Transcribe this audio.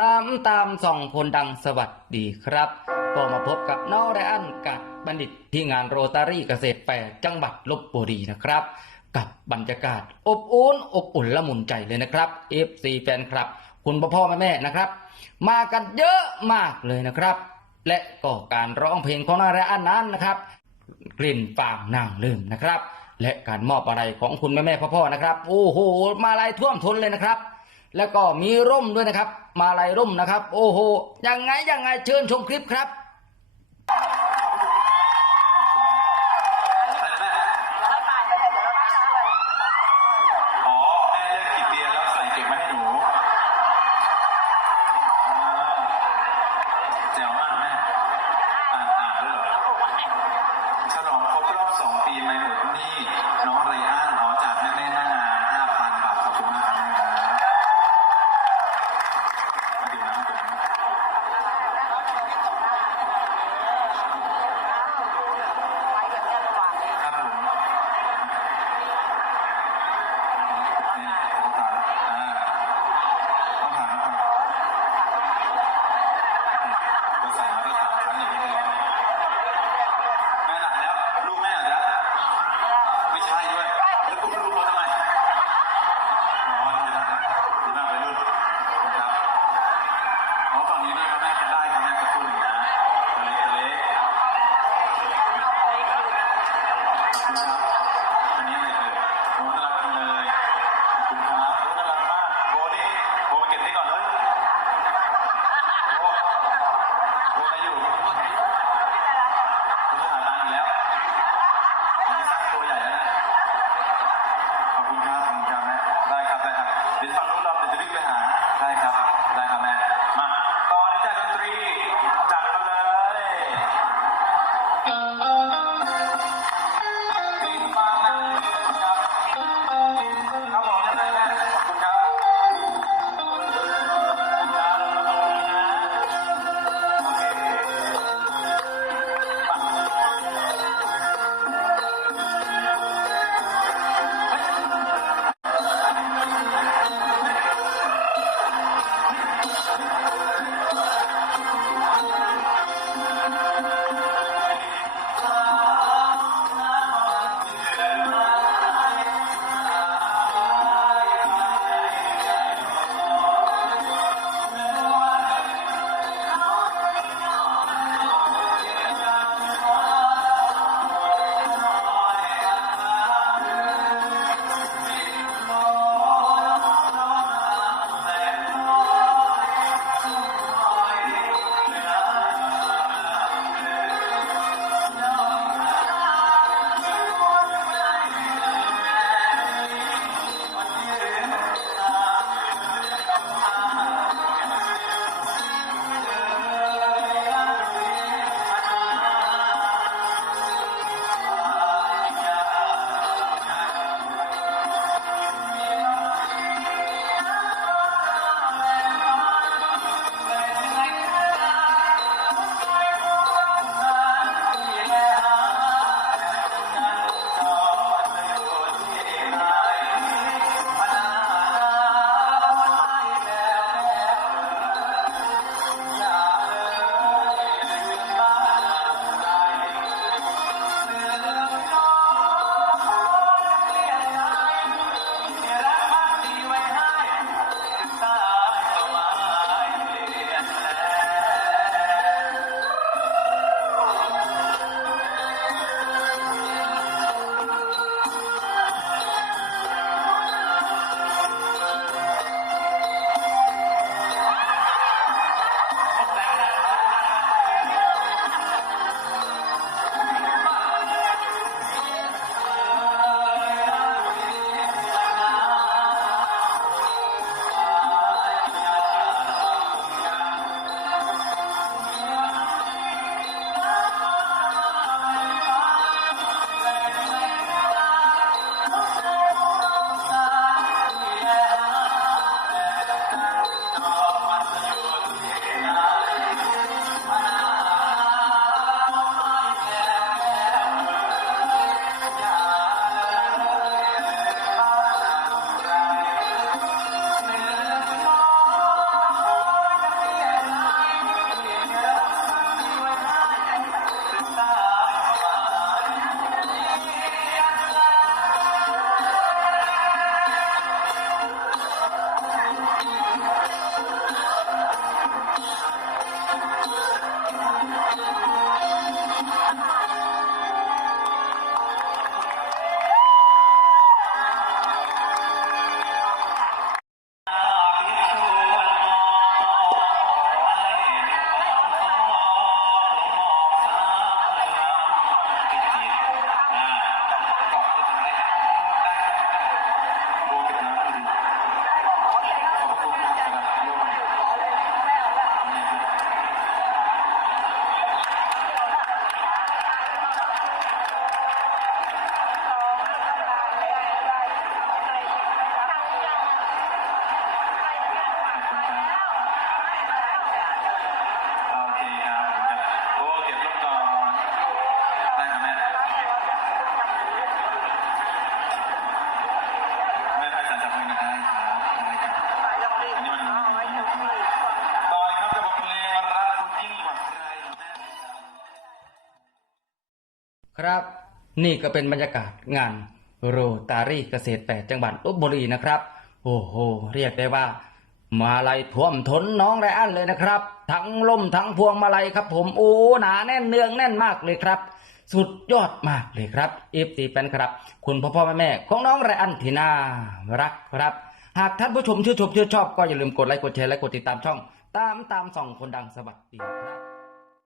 ตามตามส่องคนดังสวัสดีครับ ก็มาพบกับน้องไรอันกัดบัณฑิตที่งานโรตารี่เกษตรแฟร์จังหวัดลบบุรีนะครับ กับบรรยากาศ อบอุ่นอบอุ่นละมุนใจเลยนะครับ FC แฟนคลับ คุณพ่อพ่อแม่แม่นะครับ มากันเยอะมากเลยนะครับ และก็การร้องเพลงของน้องไรอันนั้นนะครับ กลิ่นฟางนางลืมนะครับ และการมอบอะไรของคุณแม่แม่พ่อพ่อนะครับ โอ้โห มาลายท่วมท้นเลยนะครับ แล้วก็มีร่มด้วยนะครับ มาลายร่มนะครับ โอ้โหยังไงยังไงเชิญชมคลิปครับ นี่ก็เป็นบรรยากาศงานโรตารี่เกษตรแปดจังหวัดลบบุรีนะครับ โอ้โห เรียกได้ว่า มาลัยท่วมท้นน้องไรอันเลยนะครับ ทั้งล่มทั้งพวงมาลัยครับ ผมโอ้หนาแน่นเนืองแน่นมากเลยครับ สุดยอดมากเลยครับเอฟซีแฟนครับ คุณพ่อพ่อแม่แม่ของน้องไรอันที่น่ารักครับ หากท่านผู้ชมชื่นชมชื่นชอบก็อย่าลืมกดไลค์กดแชร์และกดติดตามช่อง ตามตามส่องคนดังสวัสดีครับ